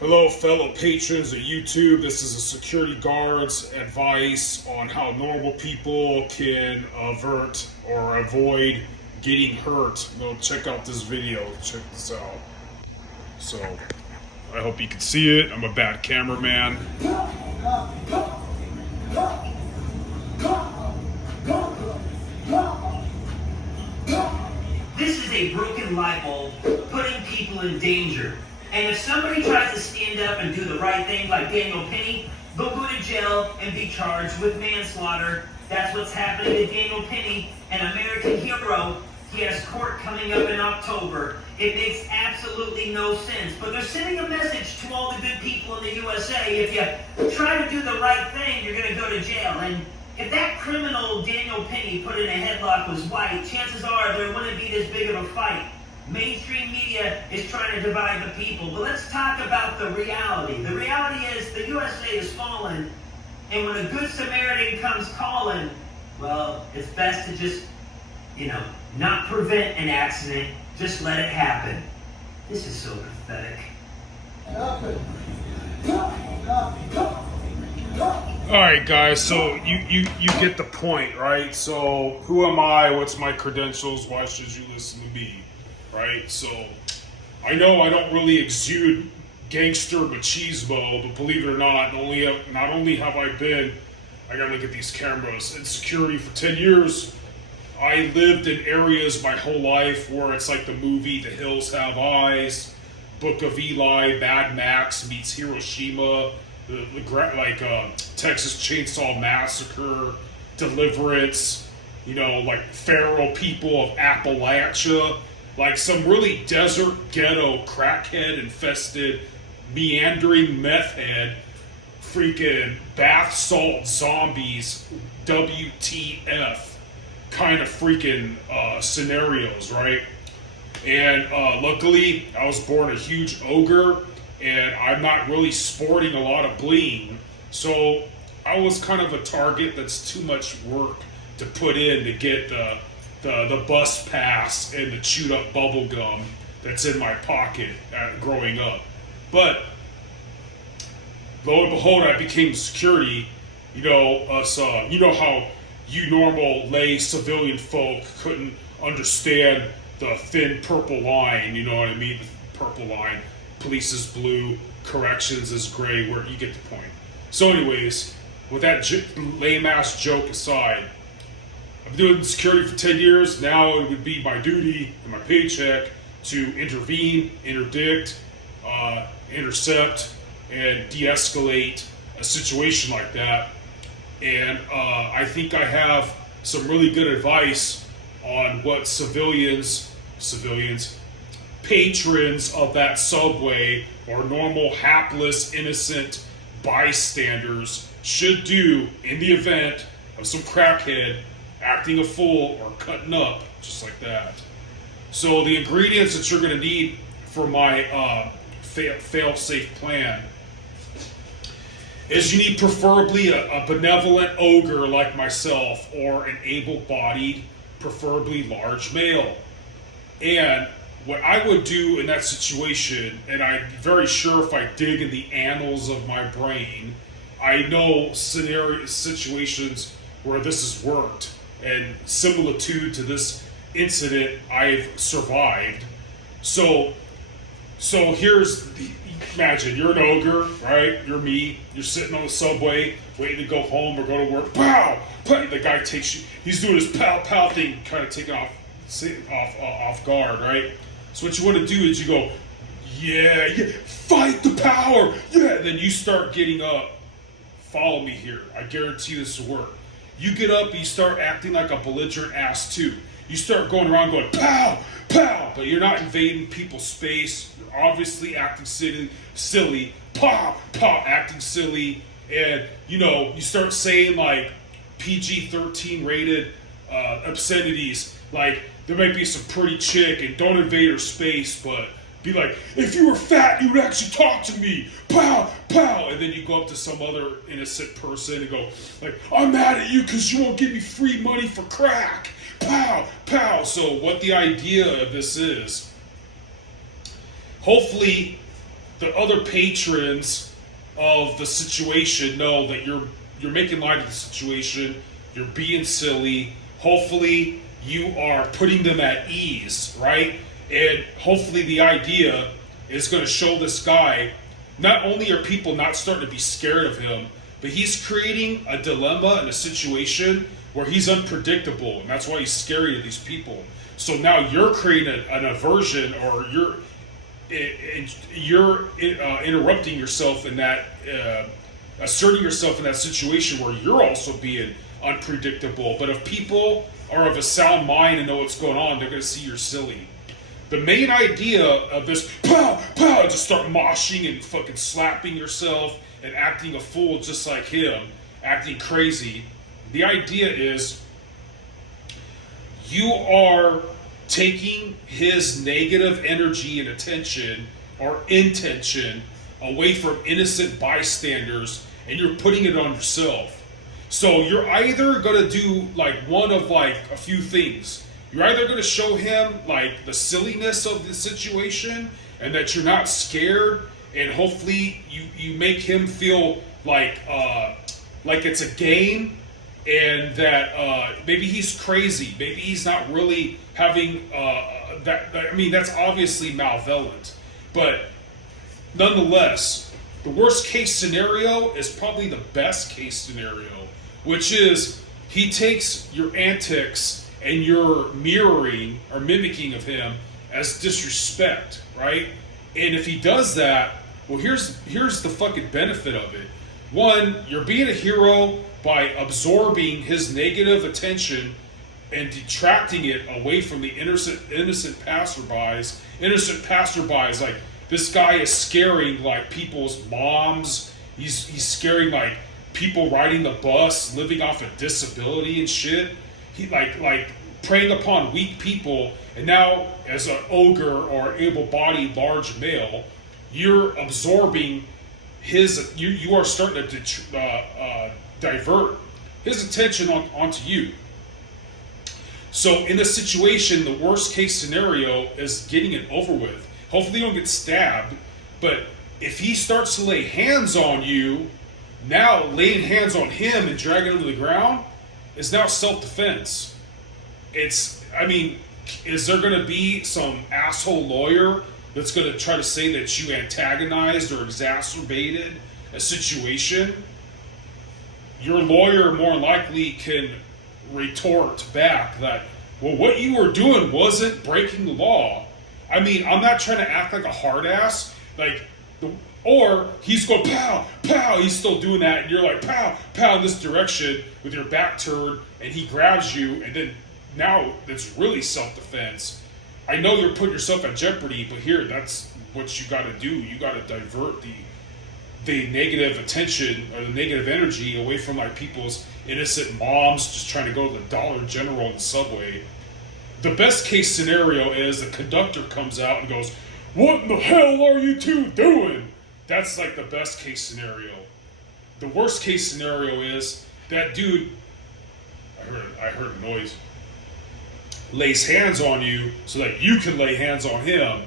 Hello, fellow patrons of YouTube. This is a security guard's advice on how normal people can avert or avoid getting hurt. Well, check out this video. Check this out. So, I hope you can see it. I'm a bad cameraman. This is a broken light bulb putting people in danger. And if somebody tries to stand up and do the right thing like Daniel Penny, they'll go to jail and be charged with manslaughter. That's what's happening to Daniel Penny, an American hero. He has court coming up in October. It makes absolutely no sense. But they're sending a message to all the good people in the USA. If you try to do the right thing, you're going to go to jail. And if that criminal Daniel Penny put in a headlock was white, chances are there wouldn't be this big of a fight. Mainstream media is trying to divide the people, but let's talk about the reality. The reality is the USA is fallen, and when a good Samaritan comes calling, well, it's best to just, not prevent an accident, just let it happen. This is so pathetic. Alright guys, so you get the point, right? So who am I? What's my credentials? Why should you listen to me? Right? So I know I don't really exude gangster machismo, but believe it or not, not only have I been, I gotta look at these cameras, in security for 10 years, I lived in areas my whole life where it's like the movie The Hills Have Eyes, Book of Eli, Mad Max meets Hiroshima, Texas Chainsaw Massacre, Deliverance, like feral people of Appalachia, like some really desert ghetto crackhead infested meandering meth head freaking bath salt zombies WTF kind of freaking scenarios, right? And luckily I was born a huge ogre and I'm not really sporting a lot of bling, so I was kind of a target that's too much work to put in to get the bus pass and the chewed up bubble gum that's in my pocket growing up. But lo and behold, I became security. You know how you normal lay civilian folk couldn't understand the thin purple line. You know what I mean? The purple line. Police is blue, corrections is gray. Where you get the point. So, anyways, with that lame ass joke aside, I've been doing security for 10 years. Now it would be my duty and my paycheck to intervene, interdict, intercept, and de-escalate a situation like that. And I think I have some really good advice on what civilians, patrons of that subway, or normal, hapless, innocent bystanders should do in the event of some crackhead acting a fool or cutting up, just like that. So the ingredients that you're going to need for my fail-safe plan is you need preferably a benevolent ogre like myself, or an able-bodied, preferably large male. And what I would do in that situation, and I'm very sure if I dig in the annals of my brain, I know situations where this has worked, and similitude to this incident I've survived. So imagine you're an ogre, right? You're me. You're sitting on the subway, waiting to go home or go to work. Pow! The guy takes you. He's doing his pow thing, kind of taking off guard, right? So what you want to do is you go, yeah, fight the power, yeah. Then you start getting up. Follow me here. I guarantee this will work. You get up and you start acting like a belligerent ass too. You start going around going pow, pow, but you're not invading people's space. You're obviously acting silly, pow, pow, acting silly, and you start saying like PG-13 rated obscenities. Like there might be some pretty chick, and don't invade her space, but be like, if you were fat, you would actually talk to me. Pow, pow. And then you go up to some other innocent person and go, like, I'm mad at you because you won't give me free money for crack. Pow, pow. So what the idea of this is, hopefully the other patrons of the situation know that you're making light of the situation, you're being silly. Hopefully, you are putting them at ease, right? And hopefully, the idea is going to show this guy. Not only are people not starting to be scared of him, but he's creating a dilemma and a situation where he's unpredictable, and that's why he's scary to these people. So now you're creating an aversion, or you're interrupting yourself in that, asserting yourself in that situation where you're also being unpredictable. But if people are of a sound mind and know what's going on, they're going to see you're silly. The main idea of this, pow, pow, just start moshing and fucking slapping yourself and acting a fool just like him, acting crazy. The idea is you are taking his negative energy and attention or intention away from innocent bystanders, and you're putting it on yourself. So you're either going to do like one of like a few things. You're either going to show him like the silliness of the situation and that you're not scared, and hopefully you make him feel like it's a game, and that maybe he's crazy, maybe he's not really having that. I mean, that's obviously malevolent, but nonetheless, the worst case scenario is probably the best case scenario, which is he takes your antics and your mirroring or mimicking of him as disrespect, right? And if he does that, well, here's the fucking benefit of it. One, you're being a hero by absorbing his negative attention and detracting it away from the innocent passerbys. Innocent passerbys, like this guy is scaring like people's moms. He's scaring like people riding the bus, living off a disability and shit. He like preying upon weak people, and now as an ogre or able-bodied large male, you're absorbing his. You are starting to divert his attention onto you. So in this situation, the worst case scenario is getting it over with. Hopefully you don't get stabbed, but if he starts to lay hands on you, now laying hands on him and dragging him to the ground is now self-defense. I mean, is there going to be some asshole lawyer that's going to try to say that you antagonized or exacerbated a situation? Your lawyer more likely can retort back that, well, what you were doing wasn't breaking the law. I mean, I'm not trying to act like a hard ass, or he's going pow, pow, he's still doing that, and you're like pow, pow in this direction with your back turned, and he grabs you, and then now it's really self-defense. I know you're putting yourself at jeopardy, but here, that's what you got to do. You got to divert the negative attention or the negative energy away from like people's innocent moms just trying to go to the Dollar General in the subway. The best case scenario is the conductor comes out and goes, "What in the hell are you two doing?" That's like the best case scenario. The worst case scenario is that dude, I heard a noise, lays hands on you so that you can lay hands on him,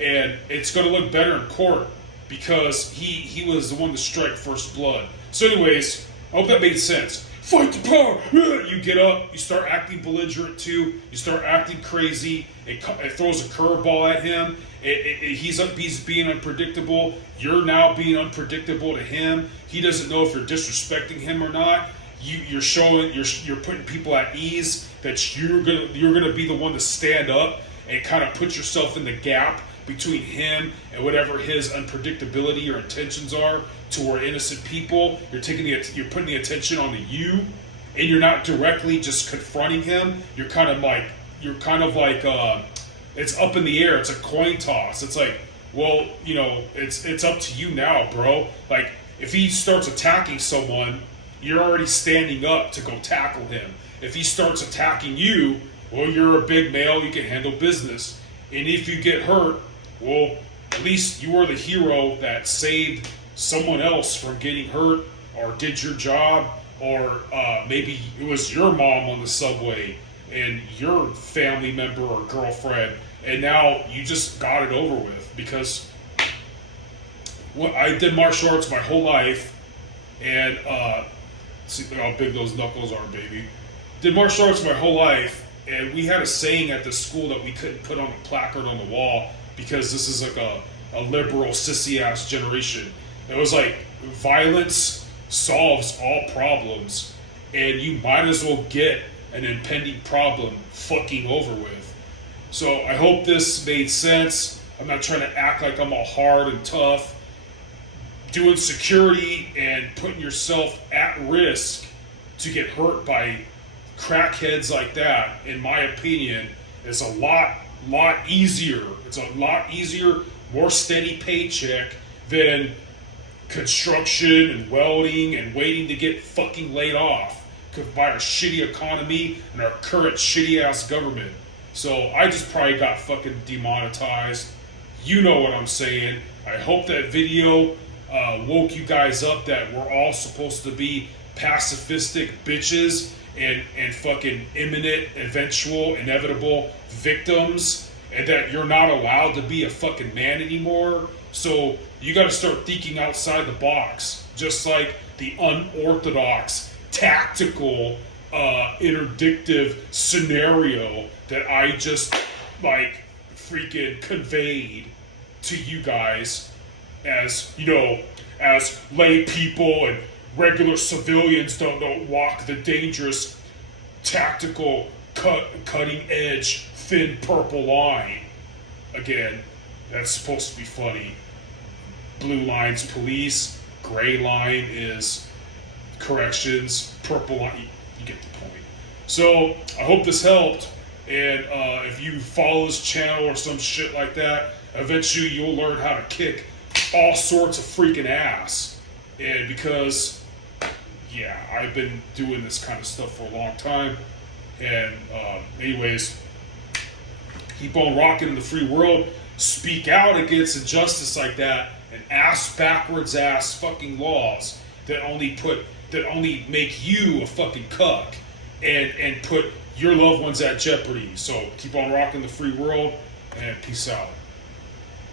and it's going to look better in court because he was the one to strike first blood. So anyways, I hope that made sense. Fight the power! You get up, you start acting belligerent too, you start acting crazy, it throws a curveball at him, he's being unpredictable, you're now being unpredictable to him, he doesn't know if you're disrespecting him or not, you're putting people at ease, that you're gonna be the one to stand up and kind of put yourself in the gap between him and whatever his unpredictability or intentions are toward innocent people. You're putting the attention onto you, and you're not directly just confronting him. You're kind of like it's up in the air. It's a coin toss. It's like, well, it's up to you now, bro. Like if he starts attacking someone, you're already standing up to go tackle him. If he starts attacking you, well, you're a big male, you can handle business. And if you get hurt, well, at least you were the hero that saved someone else from getting hurt or did your job, or maybe it was your mom on the subway and your family member or girlfriend, and now you just got it over with because I did martial arts my whole life, and see how big those knuckles are, baby. Did martial arts my whole life, and we had a saying at the school that we couldn't put on a placard on the wall because this is like a liberal sissy ass generation. It was like violence solves all problems, and you might as well get an impending problem fucking over with. So I hope this made sense. I'm not trying to act like I'm all hard and tough. Doing security and putting yourself at risk to get hurt by crackheads like that, in my opinion, is a lot easier. It's a lot easier, more steady paycheck than construction and welding and waiting to get fucking laid off by our shitty economy and our current shitty ass government. So I just probably got fucking demonetized. You know what I'm saying. I hope that video woke you guys up that we're all supposed to be pacifistic bitches and fucking imminent, eventual, inevitable victims, and that you're not allowed to be a fucking man anymore. So you got to start thinking outside the box, just like the unorthodox, tactical, interdictive scenario that I just like freaking conveyed to you guys as, you know, as lay people and regular civilians don't walk the dangerous, tactical, cutting edge, thin purple line. Again, that's supposed to be funny. Blue line's police, gray line is corrections, purple line, you get the point. So I hope this helped, and if you follow this channel or some shit like that, eventually you'll learn how to kick all sorts of freaking ass. And because, yeah, I've been doing this kind of stuff for a long time. And anyways, keep on rocking in the free world. Speak out against injustice like that and ass backwards ass fucking laws that only make you a fucking cuck and put your loved ones at jeopardy. So keep on rocking the free world and peace out.